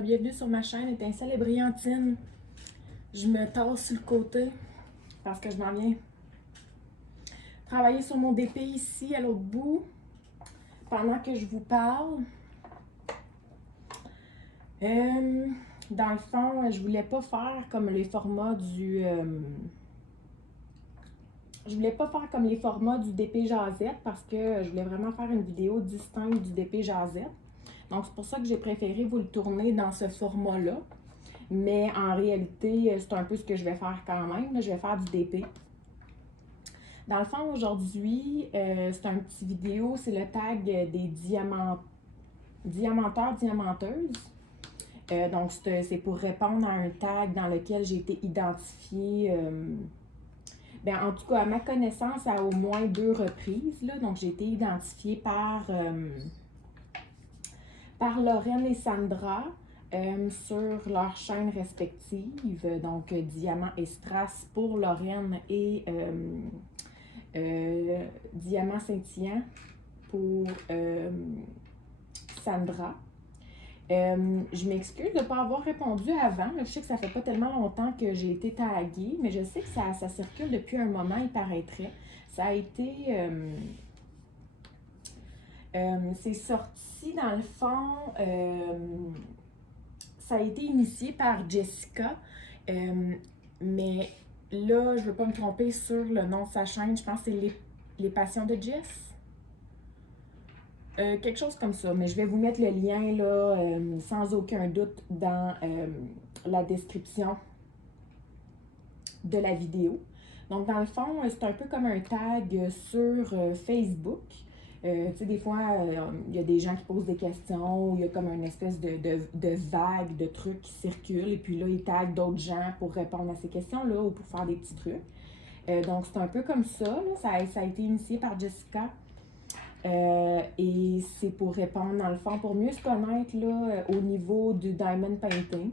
bienvenue sur ma chaîne Étincelle et Brillantine. Je me tasse sur le côté parce que je m'en viens travailler sur mon DP ici à l'autre bout pendant que je vous parle. Dans le fond, je voulais pas faire comme les formats du DP Jazette parce que je voulais vraiment faire une vidéo distincte du DP Jazette. Donc c'est pour ça que j'ai préféré vous le tourner dans ce format-là. Mais en réalité, c'est un peu ce que je vais faire quand même. Là, je vais faire du DP. Dans le fond, aujourd'hui, c'est un petit vidéo. C'est le tag des diamanteurs, diamanteuses. Donc, c'est pour répondre à un tag dans lequel j'ai été identifiée, en tout cas, à ma connaissance, à au moins 2 reprises. Là. Donc, j'ai été identifiée par Lorraine et Sandra. Sur leurs chaînes respectives, donc Diamant et Strass pour Lorraine et Diamant Scintillant pour Sandra. Je m'excuse de ne pas avoir répondu avant. Je sais que ça fait pas tellement longtemps que j'ai été taguée, mais je sais que ça circule depuis un moment, il paraîtrait. Ça a été... c'est sorti dans le fond... ça a été initié par Jessica, mais là, je ne veux pas me tromper sur le nom de sa chaîne. Je pense que c'est les Passions de Jess. Quelque chose comme ça, mais je vais vous mettre le lien là, sans aucun doute dans la description de la vidéo. Donc, dans le fond, c'est un peu comme un tag sur Facebook. Tu sais, des fois, il y a des gens qui posent des questions, il y a comme une espèce de vague de trucs qui circulent, et puis là, ils taguent d'autres gens pour répondre à ces questions-là ou pour faire des petits trucs. Donc, c'est un peu comme ça, là. Ça a été initié par Jessica. Et c'est pour répondre, dans le fond, pour mieux se connaître là, au niveau du Diamond Painting.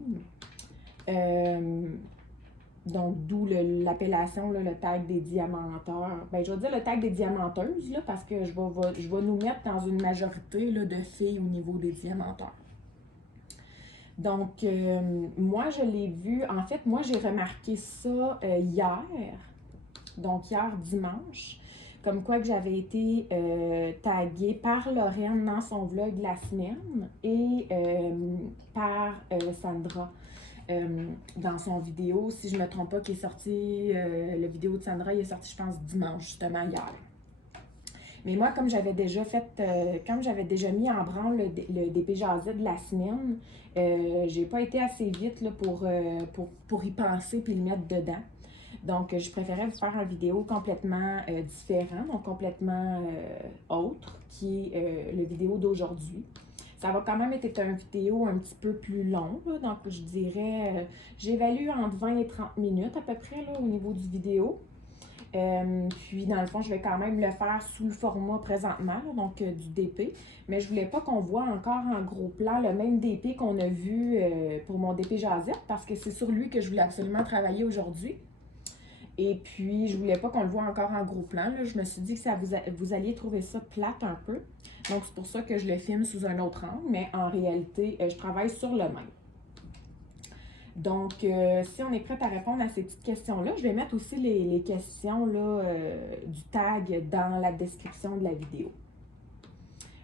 Donc, d'où l'appellation, le tag des diamanteurs. Ben, je vais dire le tag des diamanteuses, là, parce que je vais nous mettre dans une majorité là, de filles au niveau des diamanteurs. Donc, moi, je l'ai vu. En fait, moi, j'ai remarqué ça hier. Donc, hier, dimanche. Comme quoi que j'avais été taguée par Lorraine dans son vlog de la semaine et par Sandra. Dans son vidéo, si je ne me trompe pas, qui est sorti, la vidéo de Sandra, il est sorti, je pense, dimanche, justement, hier. Mais moi, comme j'avais déjà fait, comme j'avais déjà mis en branle le DP Jazette de la semaine, j'ai pas été assez vite là, pour y penser puis le mettre dedans. Donc, je préférais vous faire une vidéo complètement différente, donc complètement autre, qui est la vidéo d'aujourd'hui. Ça va quand même être une vidéo un petit peu plus longue, là, donc je dirais, j'évalue entre 20 et 30 minutes à peu près là, au niveau du vidéo. Puis dans le fond, je vais quand même le faire sous le format présentement, là, donc du DP. Mais je voulais pas qu'on voit encore en gros plan le même DP qu'on a vu pour mon DP Jazette, parce que c'est sur lui que je voulais absolument travailler aujourd'hui. Et puis, je voulais pas qu'on le voit encore en gros plan. Là. Je me suis dit que vous alliez trouver ça plate un peu. Donc, c'est pour ça que je le filme sous un autre angle. Mais en réalité, je travaille sur le même. Donc, si on est prête à répondre à ces petites questions-là, je vais mettre aussi les questions là, du tag dans la description de la vidéo.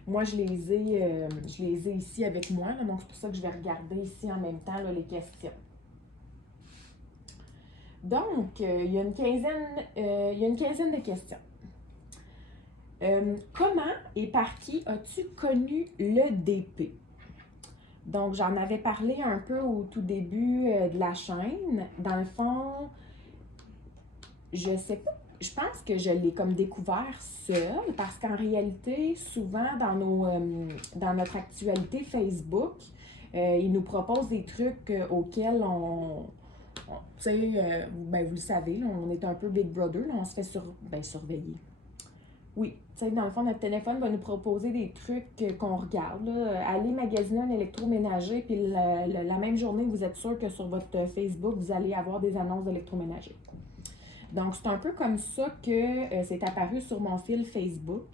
Moi, je les ai ici avec moi. Là, donc, c'est pour ça que je vais regarder ici en même temps là, les questions. Donc, il y a une quinzaine de questions. Comment et par qui as-tu connu le DP? Donc, j'en avais parlé un peu au tout début de la chaîne. Dans le fond, je sais pas, je pense que je l'ai comme découvert seule parce qu'en réalité, souvent dans notre actualité Facebook, ils nous proposent des trucs auxquels tu sais, vous le savez, là, on est un peu Big Brother, là, on se fait surveiller. Oui, tu sais, dans le fond, notre téléphone va nous proposer des trucs qu'on regarde. Là. Allez magasiner un électroménager, puis la même journée, vous êtes sûr que sur votre Facebook, vous allez avoir des annonces d'électroménager. Donc, c'est un peu comme ça que c'est apparu sur mon fil Facebook.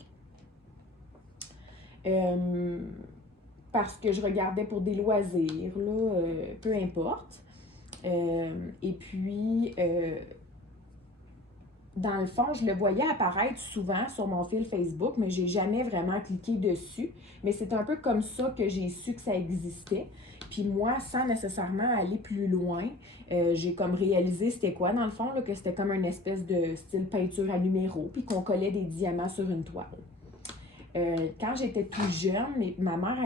parce que je regardais pour des loisirs, là, peu importe. Et puis, dans le fond, je le voyais apparaître souvent sur mon fil Facebook, mais j'ai jamais vraiment cliqué dessus. Mais c'est un peu comme ça que j'ai su que ça existait. Puis moi, sans nécessairement aller plus loin, j'ai comme réalisé c'était quoi dans le fond, là, que c'était comme une espèce de style peinture à numéro, puis qu'on collait des diamants sur une toile. Quand j'étais plus jeune, ma mère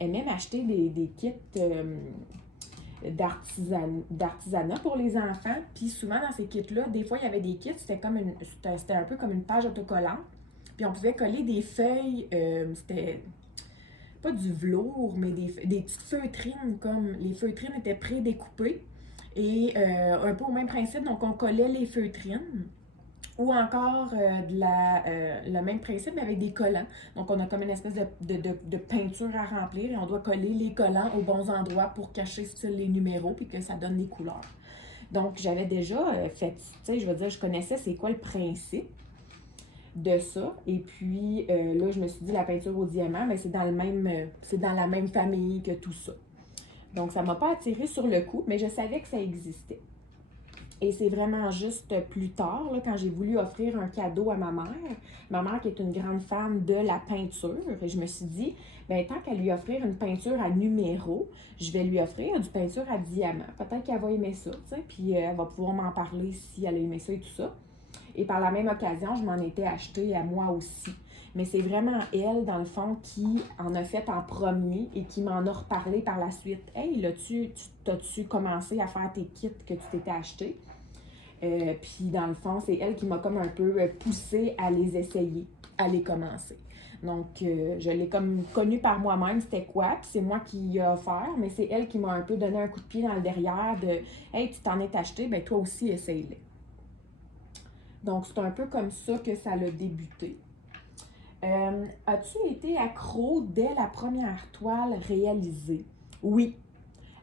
aimait m'acheter des kits d'artisanat pour les enfants. Puis souvent dans ces kits-là, des fois il y avait des kits, c'était un peu comme une page autocollante. Puis on pouvait coller des feuilles, c'était pas du velours, mais des petites feutrines, comme les feutrines étaient pré-découpées. Et un peu au même principe, donc on collait les feutrines. Ou encore le même principe, mais avec des collants. Donc, on a comme une espèce de peinture à remplir et on doit coller les collants aux bons endroits pour cacher style, les numéros puis que ça donne les couleurs. Donc, j'avais déjà fait, tu sais, je veux dire, je connaissais c'est quoi le principe de ça. Et puis, là, je me suis dit, la peinture au diamant, mais c'est c'est dans la même famille que tout ça. Donc, ça ne m'a pas attirée sur le coup, mais je savais que ça existait. Et c'est vraiment juste plus tard, là, quand j'ai voulu offrir un cadeau à ma mère qui est une grande fan de la peinture, et je me suis dit, bien, tant qu'à lui offrir une peinture à numéro, je vais lui offrir du peinture à diamant. Peut-être qu'elle va aimer ça, tu sais, puis elle va pouvoir m'en parler si elle a aimé ça et tout ça. Et par la même occasion, je m'en étais acheté à moi aussi. Mais c'est vraiment elle, dans le fond, qui en a fait en premier et qui m'en a reparlé par la suite. Hey, là, t'as-tu commencé à faire tes kits que tu t'étais acheté? Puis dans le fond, c'est elle qui m'a comme un peu poussée à les essayer, à les commencer. Donc, je l'ai comme connue par moi-même, c'était quoi, puis c'est moi qui y ai offert, mais c'est elle qui m'a un peu donné un coup de pied dans le derrière de « Hey, tu t'en es acheté, ben toi aussi, essaye-les. » Donc, c'est un peu comme ça que ça a débuté. As-tu été accro dès la première toile réalisée? Oui,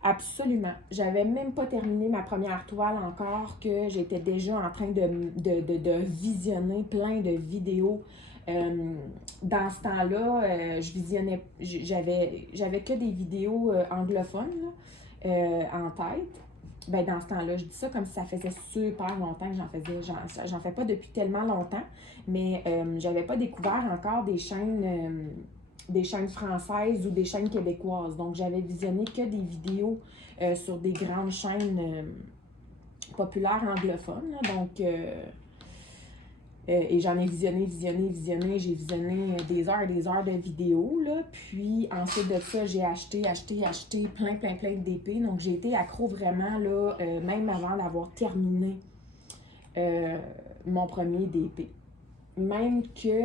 absolument. J'avais même pas terminé ma première toile encore que j'étais déjà en train de visionner plein de vidéos. Dans ce temps-là, j'avais que des vidéos anglophones là, en tête. Ben, dans ce temps-là, je dis ça comme si ça faisait super longtemps que j'en faisais. J'en fais pas depuis tellement longtemps, mais j'avais pas découvert encore des chaînes françaises ou des chaînes québécoises. Donc, j'avais visionné que des vidéos sur des grandes chaînes populaires anglophones. Là. Donc, et j'en ai visionné. J'ai visionné des heures et des heures de vidéos. Là. Puis, ensuite de ça, j'ai acheté plein d'épées. Donc, j'ai été accro vraiment, là, même avant d'avoir terminé mon premier d'épée. Même que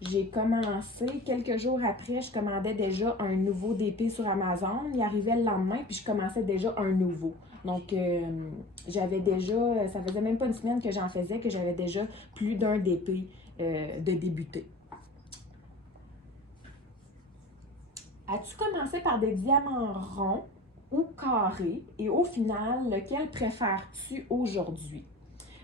j'ai commencé, quelques jours après, je commandais déjà un nouveau d'épée sur Amazon. Il arrivait le lendemain, puis je commençais déjà un nouveau. Donc, j'avais déjà, ça faisait même pas une semaine que j'en faisais, que j'avais déjà plus d'un d'épée de débuter. As-tu commencé par des diamants ronds ou carrés? Et au final, lequel préfères-tu aujourd'hui?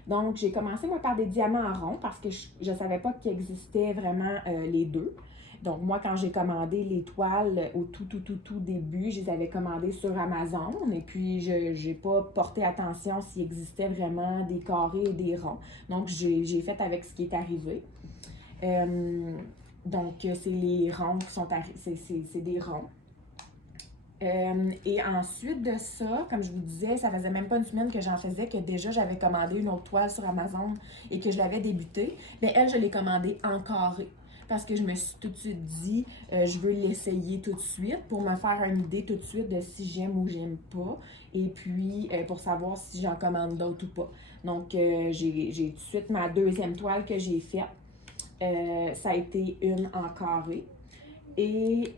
Donc, j'ai commencé moi, par des diamants ronds parce que je ne savais pas qu'il existait vraiment les deux. Donc, moi, quand j'ai commandé les toiles au tout début, je les avais commandées sur Amazon et puis je n'ai pas porté attention s'il existait vraiment des carrés et des ronds. Donc, j'ai fait avec ce qui est arrivé. Donc, c'est les ronds qui sont arrivés, c'est des ronds. Et ensuite de ça, comme je vous disais, ça faisait même pas une semaine que j'en faisais, que déjà j'avais commandé une autre toile sur Amazon et que je l'avais débutée. Mais elle, je l'ai commandée en carré parce que je me suis tout de suite dit, je veux l'essayer tout de suite pour me faire une idée tout de suite de si j'aime ou j'aime pas. Et puis, pour savoir si j'en commande d'autres ou pas. Donc, j'ai tout de suite ma deuxième toile que j'ai faite. Ça a été une en carré. Et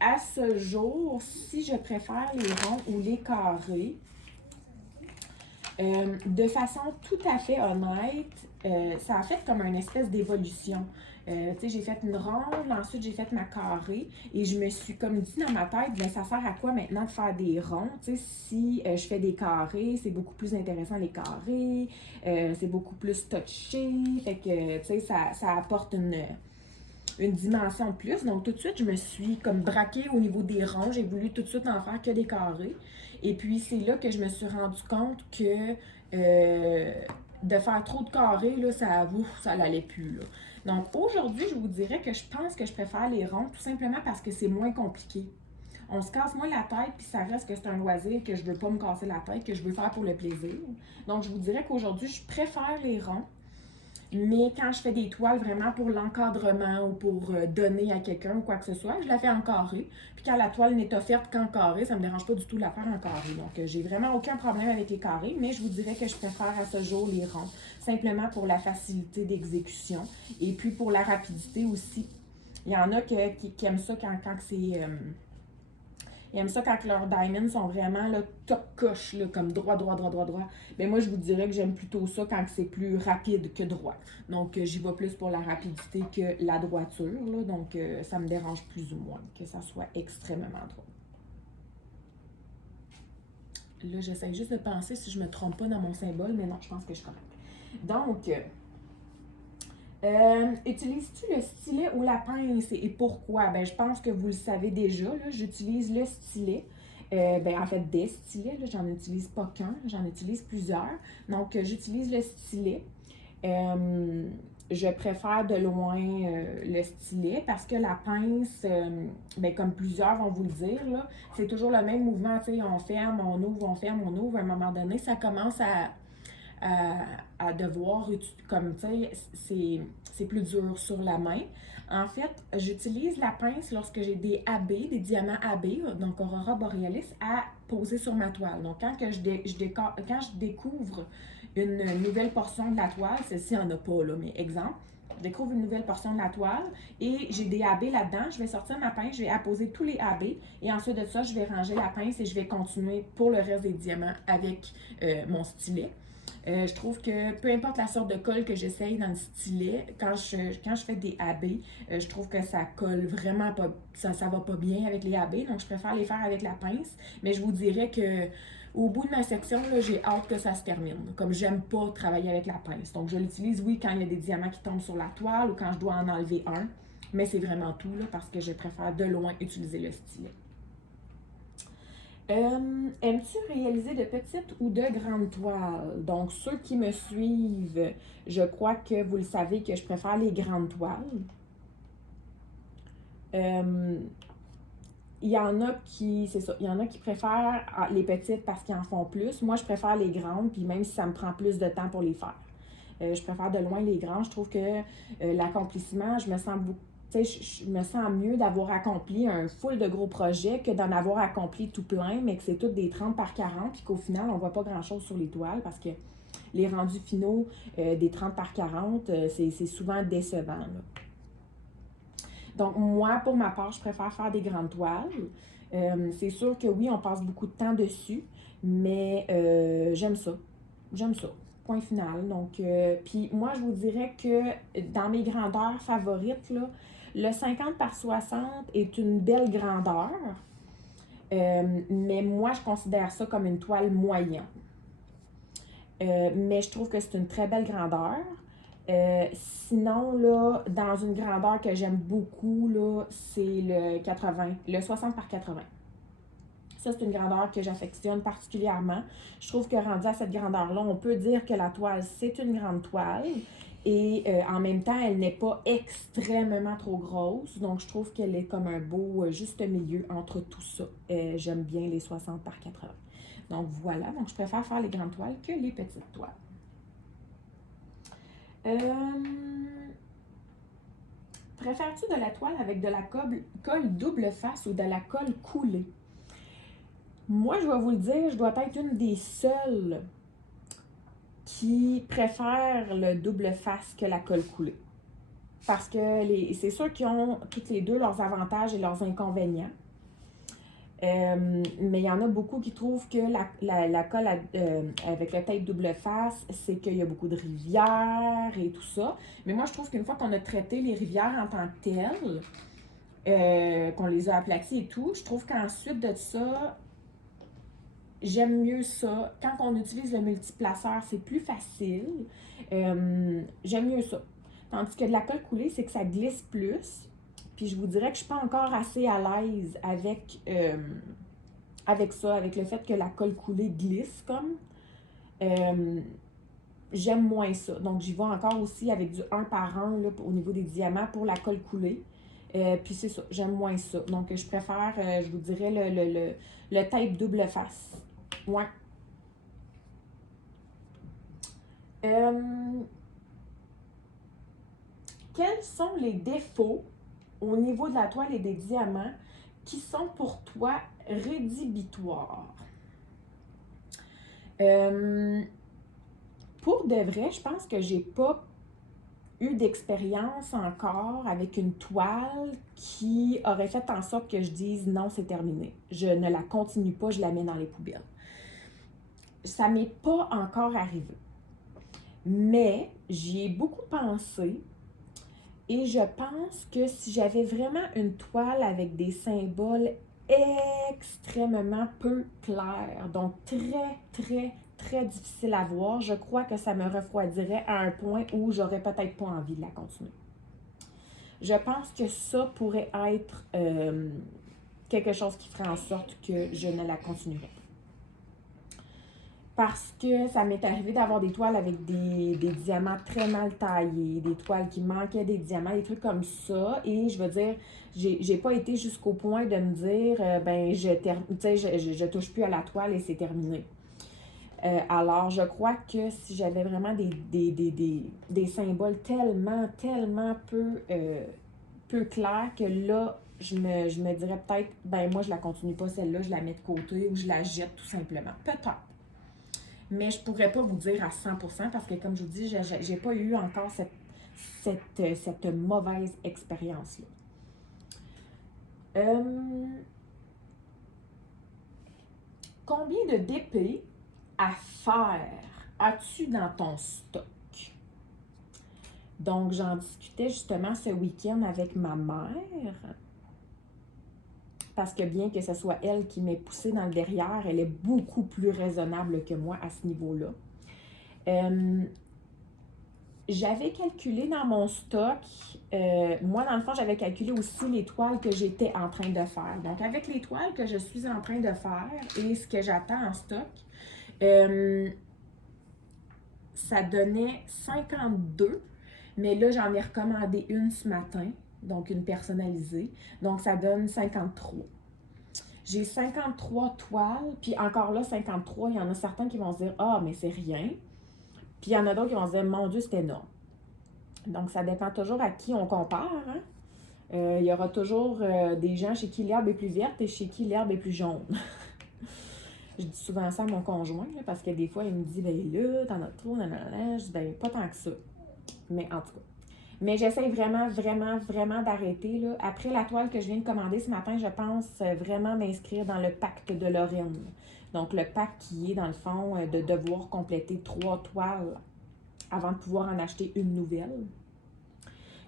à ce jour, si je préfère les ronds ou les carrés, de façon tout à fait honnête, ça a fait comme une espèce d'évolution. J'ai fait une ronde, ensuite j'ai fait ma carrée et je me suis comme dit dans ma tête, bien, ça sert à quoi maintenant de faire des ronds? Si je fais des carrés, c'est beaucoup plus intéressant les carrés, c'est beaucoup plus touché, fait que ça apporte une dimension de plus. Donc, tout de suite, je me suis comme braquée au niveau des ronds. J'ai voulu tout de suite en faire que des carrés. Et puis, c'est là que je me suis rendu compte que de faire trop de carrés, là, ça l'allait plus, là. Donc, aujourd'hui, je vous dirais que je pense que je préfère les ronds, tout simplement parce que c'est moins compliqué. On se casse moins la tête, puis ça reste que c'est un loisir, que je veux pas me casser la tête, que je veux faire pour le plaisir. Donc, je vous dirais qu'aujourd'hui, je préfère les ronds. Mais quand je fais des toiles vraiment pour l'encadrement ou pour donner à quelqu'un ou quoi que ce soit, je la fais en carré. Puis quand la toile n'est offerte qu'en carré, ça ne me dérange pas du tout de la faire en carré. Donc, j'ai vraiment aucun problème avec les carrés, mais je vous dirais que je préfère à ce jour les ronds, simplement pour la facilité d'exécution et puis pour la rapidité aussi. Il y en a qui aiment ça quand c'est... ils aiment ça quand leurs diamonds sont vraiment là, top coche, là, comme droit, droit, droit, droit, droit. Mais moi, je vous dirais que j'aime plutôt ça quand c'est plus rapide que droit. Donc, j'y vais plus pour la rapidité que la droiture. Là. Donc, ça me dérange plus ou moins que ça soit extrêmement droit. Là, j'essaie juste de penser si je ne me trompe pas dans mon symbole, mais non, je pense que je suis correcte. Donc, utilises-tu le stylet ou la pince et pourquoi? Ben, je pense que vous le savez déjà. J'utilise le stylet. En fait, des stylets. J'en utilise pas qu'un, j'en utilise plusieurs. Donc, j'utilise le stylet. Je préfère de loin le stylet parce que la pince, comme plusieurs vont vous le dire, c'est toujours le même mouvement. On ferme, on ouvre, on ferme, on ouvre. À un moment donné, ça commence à devoir, comme tu sais, c'est plus dur sur la main. En fait, j'utilise la pince lorsque j'ai des AB, des diamants AB, donc Aurora Borealis, à poser sur ma toile. Donc, quand je découvre une nouvelle portion de la toile, celle-ci n'en a pas, là, mais exemple, je découvre une nouvelle portion de la toile et j'ai des AB là-dedans, je vais sortir ma pince, je vais apposer tous les AB et ensuite de ça, je vais ranger la pince et je vais continuer pour le reste des diamants avec mon stylet. Je trouve que peu importe la sorte de colle que j'essaye dans le stylet, quand je fais des AB, je trouve que ça colle vraiment pas, ça va pas bien avec les AB, donc je préfère les faire avec la pince. Mais je vous dirais que au bout de ma section, j'ai hâte que ça se termine. Comme j'aime pas travailler avec la pince. Donc je l'utilise, oui, quand il y a des diamants qui tombent sur la toile ou quand je dois en enlever un. Mais c'est vraiment tout, là, parce que je préfère de loin utiliser le stylet. Aimes-tu réaliser de petites ou de grandes toiles? Donc, ceux qui me suivent, je crois que vous le savez que je préfère les grandes toiles. Il y en a qui, c'est ça, il y en a qui préfèrent les petites parce qu'ils en font plus. Moi, je préfère les grandes, puis même si ça me prend plus de temps pour les faire. Je préfère de loin les grands. Je trouve que l'accomplissement, je me sens beaucoup. Je me sens mieux d'avoir accompli un full de gros projets que d'en avoir accompli tout plein, mais que c'est toutes des 30 par 40, puis qu'au final, on ne voit pas grand-chose sur les toiles parce que les rendus finaux des 30 par 40, c'est souvent décevant. Là. Donc, moi, pour ma part, je préfère faire des grandes toiles. C'est sûr que oui, on passe beaucoup de temps dessus, mais j'aime ça. J'aime ça. Point final. Donc, puis moi, je vous dirais que dans mes grandeurs favorites, là, le 50 par 60 est une belle grandeur, mais moi, je considère ça comme une toile moyenne. Mais je trouve que c'est une très belle grandeur. Sinon, là, dans une grandeur que j'aime beaucoup, là, c'est le 60 par 80. Ça, c'est une grandeur que j'affectionne particulièrement. Je trouve que rendu à cette grandeur-là, on peut dire que la toile, c'est une grande toile. Et en même temps, elle n'est pas extrêmement trop grosse. Donc, je trouve qu'elle est comme un beau juste milieu entre tout ça. J'aime bien les 60 par 80. Donc, voilà. Donc, je préfère faire les grandes toiles que les petites toiles. Préfères-tu de la toile avec de la colle double face ou de la colle coulée? Moi, je vais vous le dire, je dois être une des seules qui préfère le double face que la colle coulée. Parce que c'est sûr qu'ils ont toutes les deux leurs avantages et leurs inconvénients. Mais il y en a beaucoup qui trouvent que la colle avec le tape double face, c'est qu'il y a beaucoup de rivières et tout ça. Mais moi, je trouve qu'une fois qu'on a traité les rivières en tant que telles, qu'on les a aplaties et tout, je trouve qu'ensuite de ça, j'aime mieux ça. Quand on utilise le multiplaceur, c'est plus facile. J'aime mieux ça. Tandis que de la colle coulée, c'est que ça glisse plus. Puis je vous dirais que je ne suis pas encore assez à l'aise avec ça, avec le fait que la colle coulée glisse comme. J'aime moins ça. Donc, j'y vais encore aussi avec du 1 par 1 là, au niveau des diamants pour la colle coulée. Puis c'est ça, j'aime moins ça. Donc, je préfère, je vous dirais, le tape double face. Ouais. Quels sont les défauts au niveau de la toile et des diamants qui sont pour toi rédhibitoires? Pour de vrai, je pense que j'ai pas eu d'expérience encore avec une toile qui aurait fait en sorte que je dise non, c'est terminé. Je ne la continue pas, je la mets dans les poubelles. Ça m'est pas encore arrivé. Mais j'y ai beaucoup pensé et je pense que si j'avais vraiment une toile avec des symboles extrêmement peu clairs, donc très difficile à voir, je crois que ça me refroidirait à un point où j'aurais peut-être pas envie de la continuer. Je pense que ça pourrait être quelque chose qui ferait en sorte que je ne la continuerais pas. Parce que ça m'est arrivé d'avoir des toiles avec des diamants très mal taillés, des toiles qui manquaient des diamants, des trucs comme ça. Et je veux dire, j'ai pas été jusqu'au point de me dire, je touche plus à la toile et c'est terminé. Alors, je crois que si j'avais vraiment des symboles tellement peu clairs que là, je me dirais peut-être, ben moi, je la continue pas celle-là, je la mets de côté ou je la jette tout simplement. Peut-être. Mais je pourrais pas vous dire à 100% parce que, comme je vous dis, j'ai pas eu encore cette mauvaise expérience-là. Combien de DP à faire as-tu dans ton stock? Donc, j'en discutais justement ce week-end avec ma mère. Parce que bien que ce soit elle qui m'ait poussée dans le derrière, elle est beaucoup plus raisonnable que moi à ce niveau-là. J'avais calculé dans mon stock, moi dans le fond, j'avais calculé aussi les toiles que j'étais en train de faire. Donc, avec les toiles que je suis en train de faire et ce que j'attends en stock, ça donnait 52, mais là, j'en ai recommandé une ce matin, donc une personnalisée. Donc, ça donne 53. J'ai 53 toiles, puis encore là, 53, il y en a certains qui vont se dire « Ah, mais c'est rien ». Puis il y en a d'autres qui vont se dire « Mon Dieu, c'est énorme ». Donc, ça dépend toujours à qui on compare. Hein? Il y aura toujours des gens chez qui l'herbe est plus verte et chez qui l'herbe est plus jaune. Je dis souvent ça à mon conjoint, là, parce que des fois, il me dit « Ben là, t'en as trop, nanana. » Je dis « Ben, pas tant que ça. » Mais en tout cas. Mais j'essaie vraiment d'arrêter. Là. Après la toile que je viens de commander ce matin, je pense vraiment m'inscrire dans le pacte de Lorraine. Donc, le pacte qui est, dans le fond, de devoir compléter 3 toiles avant de pouvoir en acheter une nouvelle.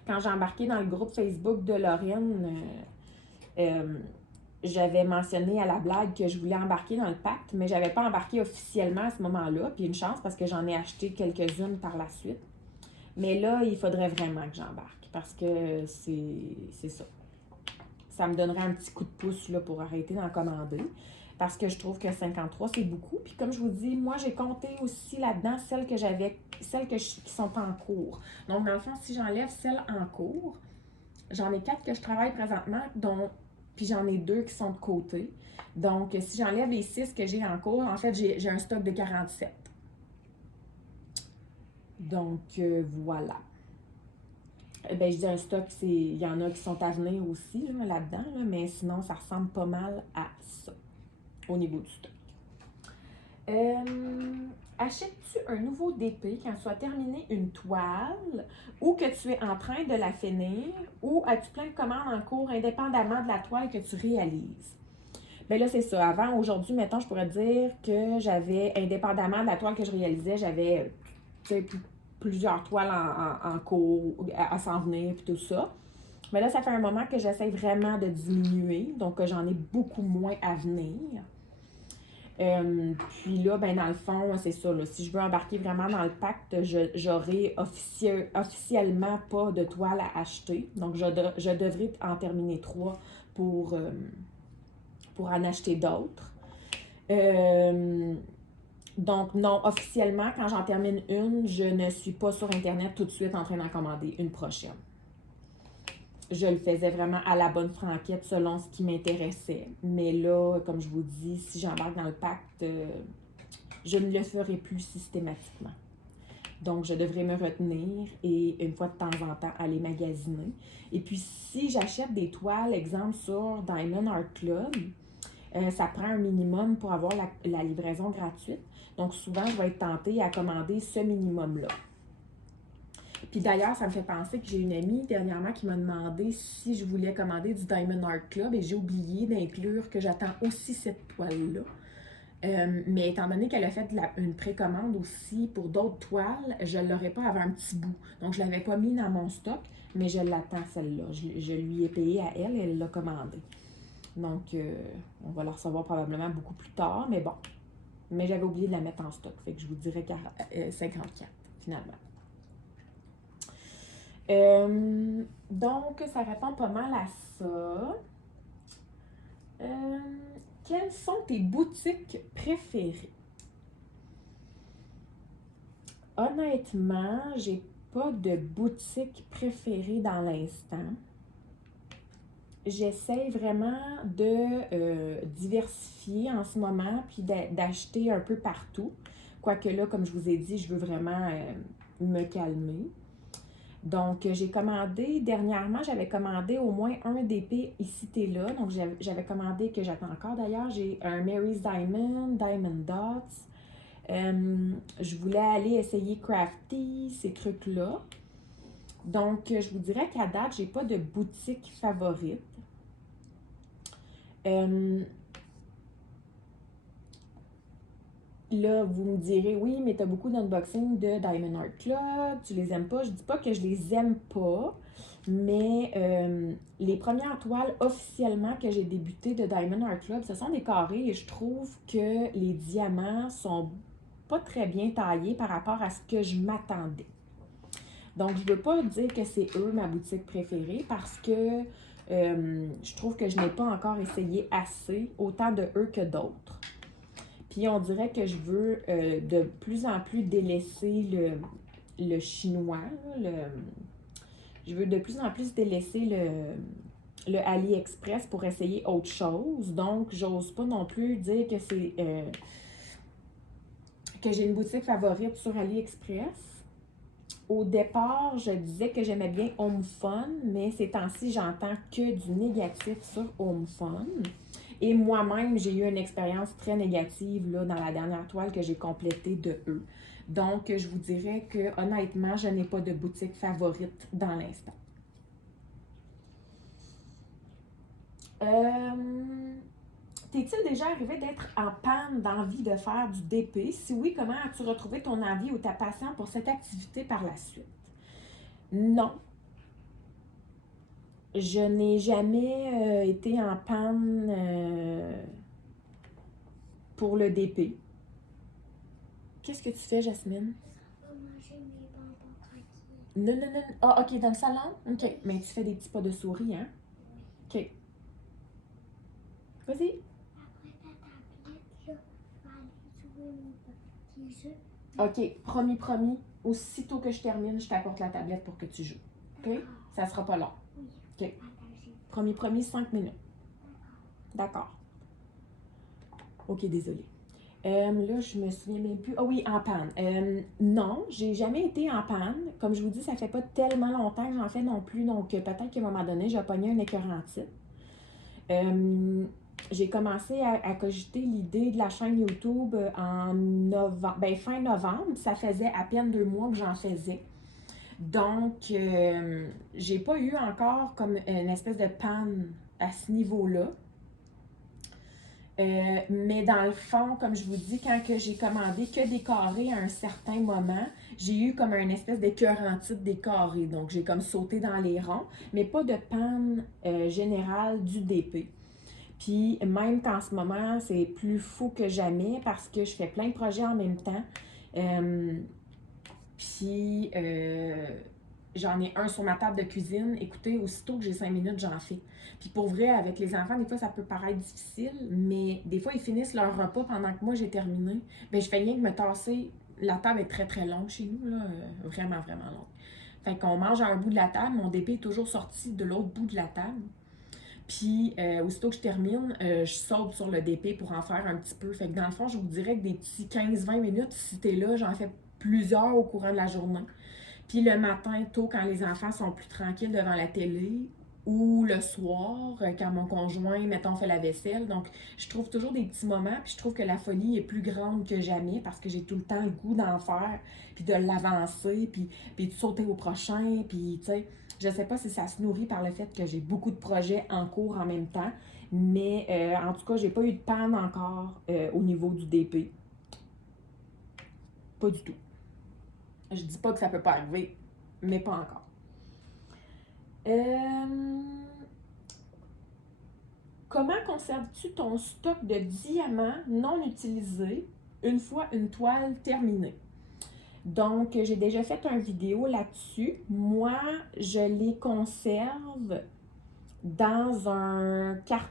Quand j'ai embarqué dans le groupe Facebook de Lorraine, j'avais mentionné à la blague que je voulais embarquer dans le pacte, mais je n'avais pas embarqué officiellement à ce moment-là. Puis une chance parce que j'en ai acheté quelques-unes par la suite. Mais là, il faudrait vraiment que j'embarque parce que c'est ça. Ça me donnerait un petit coup de pouce là, pour arrêter d'en commander parce que je trouve que 53, c'est beaucoup. Puis comme je vous dis, moi, j'ai compté aussi là-dedans celles qui sont en cours. Donc, dans le fond, si j'enlève celles en cours, j'en ai 4 que je travaille présentement, puis j'en ai 2 qui sont de côté. Donc, si j'enlève les 6 que j'ai en cours, en fait, j'ai un stock de 47. Donc, voilà. Ben, je dis un stock, il y en a qui sont à venir aussi là-dedans, mais sinon, ça ressemble pas mal à ça, au niveau du stock. Achètes-tu un nouveau DP quand tu as terminé une toile ou que tu es en train de la finir ou as-tu plein de commandes en cours indépendamment de la toile que tu réalises? Bien là, c'est ça. Avant, aujourd'hui, mettons, je pourrais dire que j'avais, indépendamment de la toile que je réalisais, j'avais, plusieurs toiles en cours à s'en venir et tout ça. Mais là, ça fait un moment que j'essaie vraiment de diminuer, donc j'en ai beaucoup moins à venir. Puis là, ben dans le fond, c'est ça. Là, si je veux embarquer vraiment dans le pacte, j'aurai officiellement pas de toile à acheter. Donc, je devrais en terminer 3 pour en acheter d'autres. Donc, non, officiellement, quand j'en termine une, je ne suis pas sur Internet tout de suite en train d'en commander une prochaine. Je le faisais vraiment à la bonne franquette selon ce qui m'intéressait. Mais là, comme je vous dis, si j'embarque dans le pacte, je ne le ferai plus systématiquement. Donc, je devrais me retenir et une fois de temps en temps, aller magasiner. Et puis, si j'achète des toiles, exemple sur Diamond Art Club, ça prend un minimum pour avoir la livraison gratuite. Donc, souvent, je vais être tentée à commander ce minimum-là. Puis d'ailleurs, ça me fait penser que j'ai une amie dernièrement qui m'a demandé si je voulais commander du Diamond Art Club et j'ai oublié d'inclure que j'attends aussi cette toile-là. Mais étant donné qu'elle a fait une précommande aussi pour d'autres toiles, je ne l'aurais pas avec un petit bout. Donc, je ne l'avais pas mis dans mon stock, mais je l'attends celle-là. Je lui ai payé à elle et elle l'a commandée. Donc, on va la recevoir probablement beaucoup plus tard, mais bon. Mais j'avais oublié de la mettre en stock, fait que je vous dirais 54 finalement. Donc, ça répond pas mal à ça. Quelles sont tes boutiques préférées? Honnêtement, j'ai pas de boutique préférée dans l'instant. J'essaie vraiment de diversifier en ce moment, puis d'acheter un peu partout. Quoique là, comme je vous ai dit, je veux vraiment me calmer. Donc, j'ai commandé, dernièrement, j'avais commandé au moins un d'épée ici et là. Donc, j'avais commandé, que j'attends encore d'ailleurs, j'ai un Mary's Diamond, Diamond Dots. Je voulais aller essayer Crafty, ces trucs-là. Donc, je vous dirais qu'à date, j'ai pas de boutique favorite. Là, vous me direz, oui, mais tu as beaucoup d'unboxing de Diamond Art Club, tu les aimes pas. Je dis pas que je les aime pas, mais les premières toiles officiellement que j'ai débutées de Diamond Art Club, ce sont des carrés et je trouve que les diamants sont pas très bien taillés par rapport à ce que je m'attendais. Donc, je veux pas dire que c'est eux ma boutique préférée parce que je trouve que je n'ai pas encore essayé assez, autant de eux que d'autres. Puis on dirait que je veux de plus en plus délaisser le chinois. Je veux de plus en plus délaisser le AliExpress pour essayer autre chose. Donc, j'ose pas non plus dire que c'est que j'ai une boutique favorite sur AliExpress. Au départ, je disais que j'aimais bien HomeFun, mais ces temps-ci, j'entends que du négatif sur HomeFun. Et moi-même, j'ai eu une expérience très négative là, dans la dernière toile que j'ai complétée de eux. Donc, je vous dirais que honnêtement, je n'ai pas de boutique favorite dans l'instant. T'es-il déjà arrivé d'être en panne d'envie de faire du DP? Si oui, comment as-tu retrouvé ton envie ou ta passion pour cette activité par la suite? Non. Je n'ai jamais été en panne pour le DP. Qu'est-ce que tu fais, Jasmine? Je vais manger mes bonbons tranquilles. Non, non, non. Ah, ok, dans le salon? Ok. Mais tu fais des petits pas de souris, hein? Ok. Vas-y. Après ta tablette, là, je vais aller jouer mon petit jeu. Ok, promis. Aussitôt que je termine, je t'apporte la tablette pour que tu joues. Ok? Ça sera pas long. Oui. Ok. Promis, 5 minutes. D'accord. Ok, désolée. Là, je me souviens même plus. Ah oui, en panne. Non, j'ai jamais été en panne. Comme je vous dis, ça fait pas tellement longtemps que j'en fais non plus. Donc, peut-être qu'à un moment donné, j'ai pogné un écœurantite. J'ai commencé à cogiter l'idée de la chaîne YouTube en novembre, fin novembre. Ça faisait à peine 2 mois que j'en faisais. Donc, j'ai pas eu encore comme une espèce de panne à ce niveau-là. Mais dans le fond, comme je vous dis, quand j'ai commandé que des carrés à un certain moment, j'ai eu comme une espèce d'écœurantite des carrés. Donc, j'ai comme sauté dans les ronds, mais pas de panne générale du DP. Puis même qu'en ce moment, c'est plus fou que jamais parce que je fais plein de projets en même temps. Puis j'en ai un sur ma table de cuisine. Écoutez, aussitôt que j'ai 5 minutes, j'en fais. Puis pour vrai, avec les enfants, des fois, ça peut paraître difficile, mais des fois, ils finissent leur repas pendant que moi, j'ai terminé. Ben, je fais rien que me tasser. La table est très, très longue chez nous, là, vraiment, vraiment longue. Fait qu'on mange à un bout de la table, mon DP est toujours sorti de l'autre bout de la table. Puis, aussitôt que je termine, je saute sur le DP pour en faire un petit peu. Fait que dans le fond, je vous dirais que des petits 15-20 minutes, si t'es là, j'en fais plusieurs au courant de la journée. Puis le matin, tôt, quand les enfants sont plus tranquilles devant la télé, ou le soir, quand mon conjoint, mettons, fait la vaisselle. Donc, je trouve toujours des petits moments, puis je trouve que la folie est plus grande que jamais parce que j'ai tout le temps le goût d'en faire, puis de l'avancer, puis de sauter au prochain, puis, tu sais, je sais pas si ça se nourrit par le fait que j'ai beaucoup de projets en cours en même temps, mais en tout cas, j'ai pas eu de panne encore au niveau du DP. Pas du tout. Je dis pas que ça peut pas arriver, mais pas encore. Comment conserves-tu ton stock de diamants non utilisés une fois une toile terminée? Donc, j'ai déjà fait une vidéo là-dessus. Moi, je les conserve dans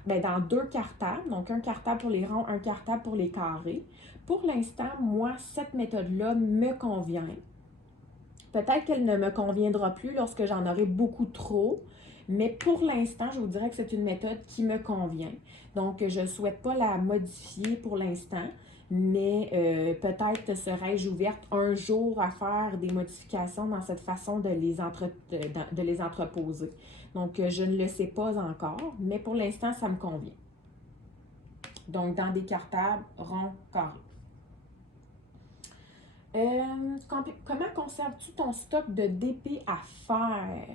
dans deux cartables. Donc, un cartable pour les ronds, un cartable pour les carrés. Pour l'instant, moi, cette méthode-là me convient. Peut-être qu'elle ne me conviendra plus lorsque j'en aurai beaucoup trop, mais pour l'instant, je vous dirais que c'est une méthode qui me convient. Donc, je ne souhaite pas la modifier pour l'instant, mais peut-être serais-je ouverte un jour à faire des modifications dans cette façon de les entreposer. Donc, je ne le sais pas encore, mais pour l'instant, ça me convient. Donc, dans des cartables ronds, carrés. Comment conserves-tu ton stock de DP à faire?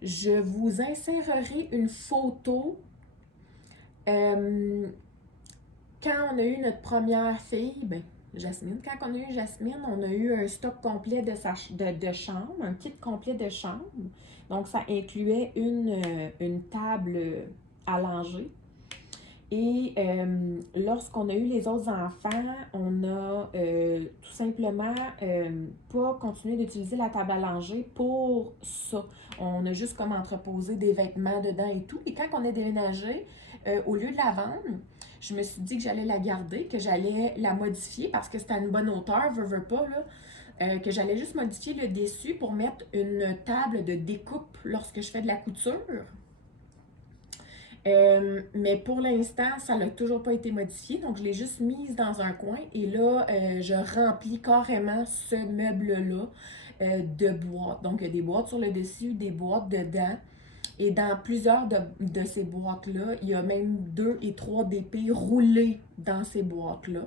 Je vous insérerai une photo. Quand on a eu notre première fille, ben, Jasmine, quand on a eu Jasmine, on a eu un stock complet de chambre, un kit complet de chambre. Donc, ça incluait une table à langer. Et lorsqu'on a eu les autres enfants, on a tout simplement pas continué d'utiliser la table à langer pour ça. On a juste comme entreposé des vêtements dedans et tout. Et quand on est déménagé, au lieu de la vendre, je me suis dit que j'allais la garder, que j'allais la modifier parce que c'était à une bonne hauteur, veux pas, là. Que j'allais juste modifier le dessus pour mettre une table de découpe lorsque je fais de la couture. Mais pour l'instant, ça n'a toujours pas été modifié, donc je l'ai juste mise dans un coin et là, je remplis carrément ce meuble-là de boîtes. Donc, il y a des boîtes sur le dessus, des boîtes dedans. Et dans plusieurs de ces boîtes-là, il y a même 2 et 3 DP roulés dans ces boîtes-là.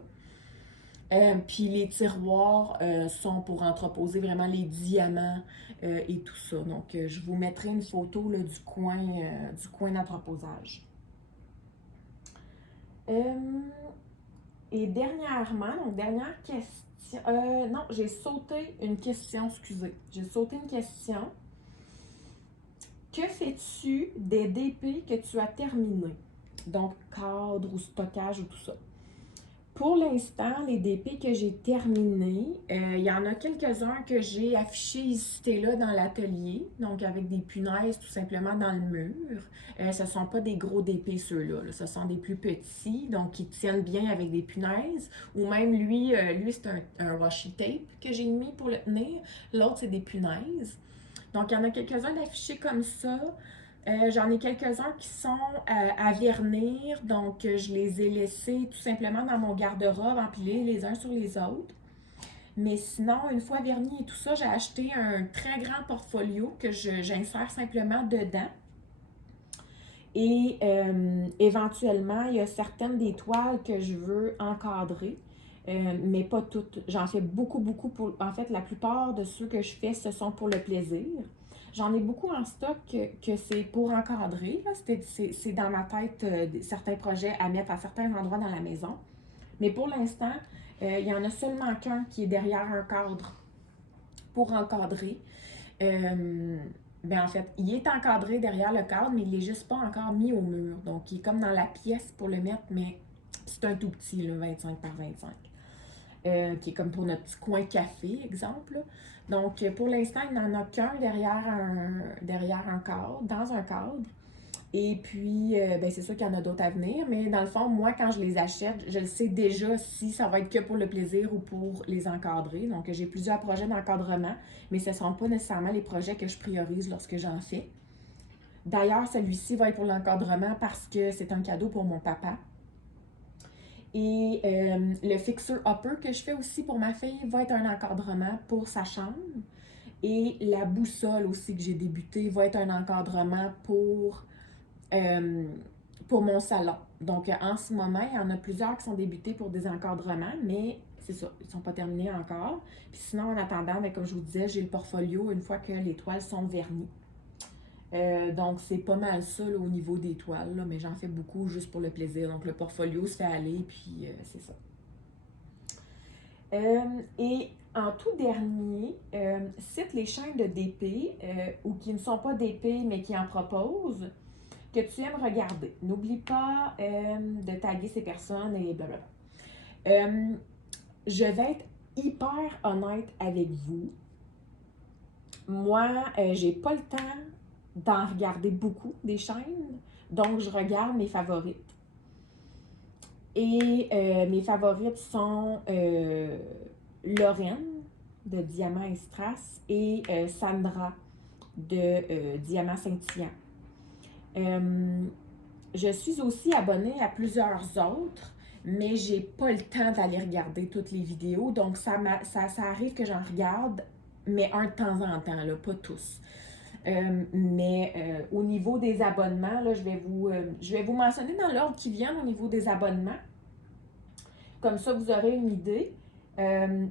Puis les tiroirs sont pour entreposer vraiment les diamants et tout ça. Donc, je vous mettrai une photo là, du coin d'entreposage. Et dernièrement, donc dernière question. Non, j'ai sauté une question, excusez. J'ai sauté une question. Que fais-tu des DP que tu as terminés? Donc, cadre ou stockage ou tout ça. Pour l'instant, les DP que j'ai terminés, il y en a quelques-uns que j'ai affichés ici et là dans l'atelier, donc avec des punaises tout simplement dans le mur. Ce ne sont pas des gros DP ceux-là, ce sont des plus petits, donc qui tiennent bien avec des punaises. Ou même lui c'est un washi tape que j'ai mis pour le tenir. L'autre, c'est des punaises. Donc, il y en a quelques-uns d'affichés comme ça. J'en ai quelques-uns qui sont à vernir, donc je les ai laissés tout simplement dans mon garde-robe, empilés les uns sur les autres. Mais sinon, une fois vernis et tout ça, j'ai acheté un très grand portfolio que j'insère simplement dedans. Et éventuellement, il y a certaines des toiles que je veux encadrer, mais pas toutes. J'en fais beaucoup, beaucoup. En fait, la plupart de ceux que je fais, ce sont pour le plaisir. J'en ai beaucoup en stock que c'est pour encadrer. C'est dans ma tête certains projets à mettre à certains endroits dans la maison. Mais pour l'instant, il y en a seulement qu'un qui est derrière un cadre pour encadrer. ben en fait, il est encadré derrière le cadre, mais il n'est juste pas encore mis au mur. Donc, il est comme dans la pièce pour le mettre, mais c'est un tout petit, là, 25 par 25. Qui est comme pour notre petit coin café, exemple. Donc, pour l'instant, il n'en a qu'un derrière un cadre, dans un cadre. Et puis, ben, c'est sûr qu'il y en a d'autres à venir, mais dans le fond, moi, quand je les achète, je le sais déjà si ça va être que pour le plaisir ou pour les encadrer. Donc, j'ai plusieurs projets d'encadrement, mais ce ne seront pas nécessairement les projets que je priorise lorsque j'en fais. D'ailleurs, celui-ci va être pour l'encadrement parce que c'est un cadeau pour mon papa. Et le fixer upper que je fais aussi pour ma fille va être un encadrement pour sa chambre. Et la boussole aussi que j'ai débuté va être un encadrement pour mon salon. Donc, en ce moment, il y en a plusieurs qui sont débutés pour des encadrements, mais c'est ça, ils ne sont pas terminés encore. Puis sinon, en attendant, bien, comme je vous disais, j'ai le portfolio une fois que les toiles sont vernies. Donc, c'est pas mal ça là, au niveau des toiles, là, mais j'en fais beaucoup juste pour le plaisir. Donc, le portfolio se fait aller, puis c'est ça. Et en tout dernier, cite les chaînes de DP ou qui ne sont pas DP mais qui en proposent que tu aimes regarder. N'oublie pas de taguer ces personnes et blablabla. Je vais être hyper honnête avec vous. Moi, j'ai pas le temps d'en regarder beaucoup des chaînes, donc je regarde mes favorites. Et mes favorites sont Lorraine de Diamant et Strass et Sandra de Diamant Scintillant. Je suis aussi abonnée à plusieurs autres, mais j'ai pas le temps d'aller regarder toutes les vidéos, donc ça arrive que j'en regarde, mais un de temps en temps, là, pas tous. Mais au niveau des abonnements, là, je vais vous mentionner dans l'ordre qui vient au niveau des abonnements. Comme ça, vous aurez une idée.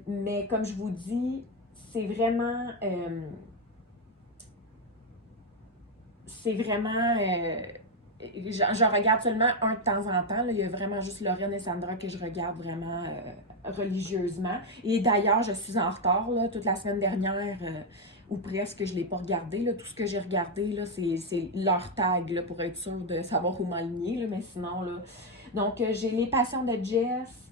Mais comme je vous dis, c'est vraiment... je regarde seulement un de temps en temps. Là. Il y a vraiment juste Lorraine et Sandra que je regarde vraiment religieusement. Et d'ailleurs, je suis en retard. Là, toute la semaine dernière, ou presque, je ne l'ai pas regardé. Là. Tout ce que j'ai regardé, là, c'est leur tag là, pour être sûr de savoir où m'aligner. Là. Mais sinon, là... Donc, j'ai Les Passions de Jess.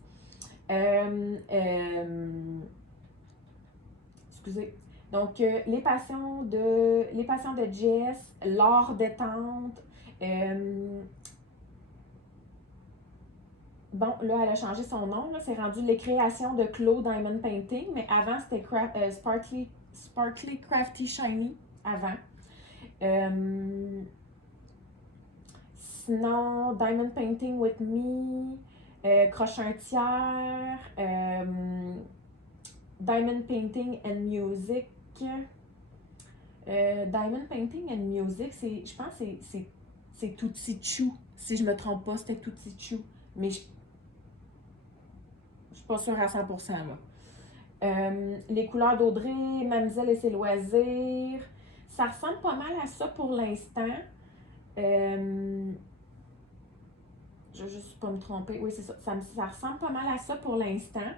Excusez. Donc, les passions de Jess, l'art détente. Bon, là, elle a changé son nom. C'est rendu Les Créations de Claude Diamond Painting. Mais avant, c'était Sparkly Crafty Shiny. Avant. Sinon, Diamond Painting with Me. Crochet un tiers. Diamond Painting and Music. Diamond Painting and Music, je pense que c'est Tootsie Chou. Si je me trompe pas, c'était Tootsie Chou. Mais je suis pas sûre à 100% là. Les couleurs d'Audrey, Mademoiselle et ses loisirs. Ça ressemble pas mal à ça pour l'instant. Je vais juste pas me tromper. Oui, c'est ça. Ça ressemble pas mal à ça pour l'instant.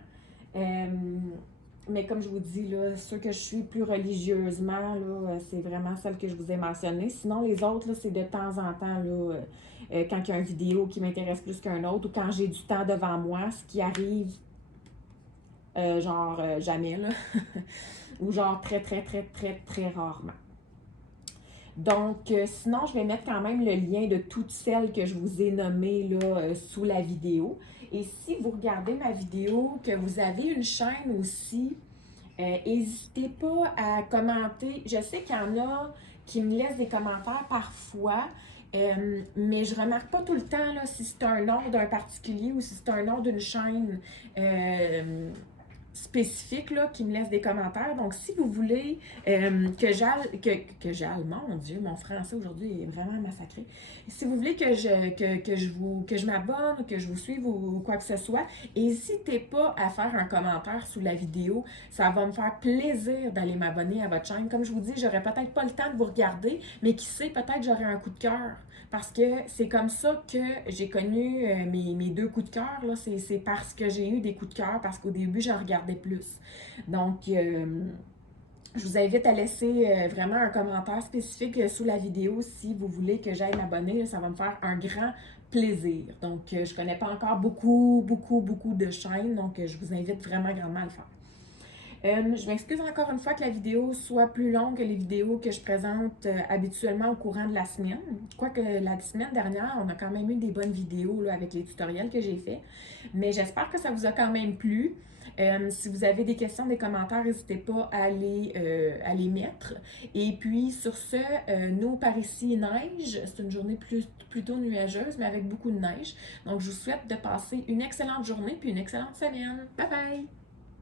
Mais comme je vous dis, là, ceux que je suis plus religieusement, là, c'est vraiment celle que je vous ai mentionnée. Sinon, les autres, là, c'est de temps en temps, là, quand il y a une vidéo qui m'intéresse plus qu'un autre ou quand j'ai du temps devant moi, ce qui arrive jamais, là. Ou genre très, très, très, très, très rarement. Donc, sinon, je vais mettre quand même le lien de toutes celles que je vous ai nommées là, sous la vidéo. Et si vous regardez ma vidéo, que vous avez une chaîne aussi, n'hésitez pas à commenter. Je sais qu'il y en a qui me laissent des commentaires parfois, mais je remarque pas tout le temps là, si c'est un nom d'un particulier ou si c'est un nom d'une chaîne spécifique là, qui me laisse des commentaires. Donc, si vous voulez que j'aille, mon Dieu, mon français aujourd'hui est vraiment massacré. Si vous voulez que je m'abonne ou que je vous suive ou quoi que ce soit, n'hésitez pas à faire un commentaire sous la vidéo. Ça va me faire plaisir d'aller m'abonner à votre chaîne. Comme je vous dis, j'aurai peut-être pas le temps de vous regarder, mais qui sait, peut-être j'aurai un coup de cœur. Parce que c'est comme ça que j'ai connu mes deux coups de cœur. C'est parce que j'ai eu des coups de cœur, parce qu'au début, j'en regardais plus. Donc, Je vous invite à laisser vraiment un commentaire spécifique sous la vidéo si vous voulez que j'aille m'abonner. Ça va me faire un grand plaisir. Donc, je ne connais pas encore beaucoup de chaînes, donc je vous invite vraiment grandement à le faire. Je m'excuse encore une fois que la vidéo soit plus longue que les vidéos que je présente habituellement au courant de la semaine. Quoique la semaine dernière, on a quand même eu des bonnes vidéos là, avec les tutoriels que j'ai faits. Mais j'espère que ça vous a quand même plu. Si vous avez des questions, des commentaires, n'hésitez pas à les mettre. Et puis, sur ce, nous, par ici, il neige. C'est une journée plutôt nuageuse, mais avec beaucoup de neige. Donc, je vous souhaite de passer une excellente journée puis une excellente semaine. Bye bye!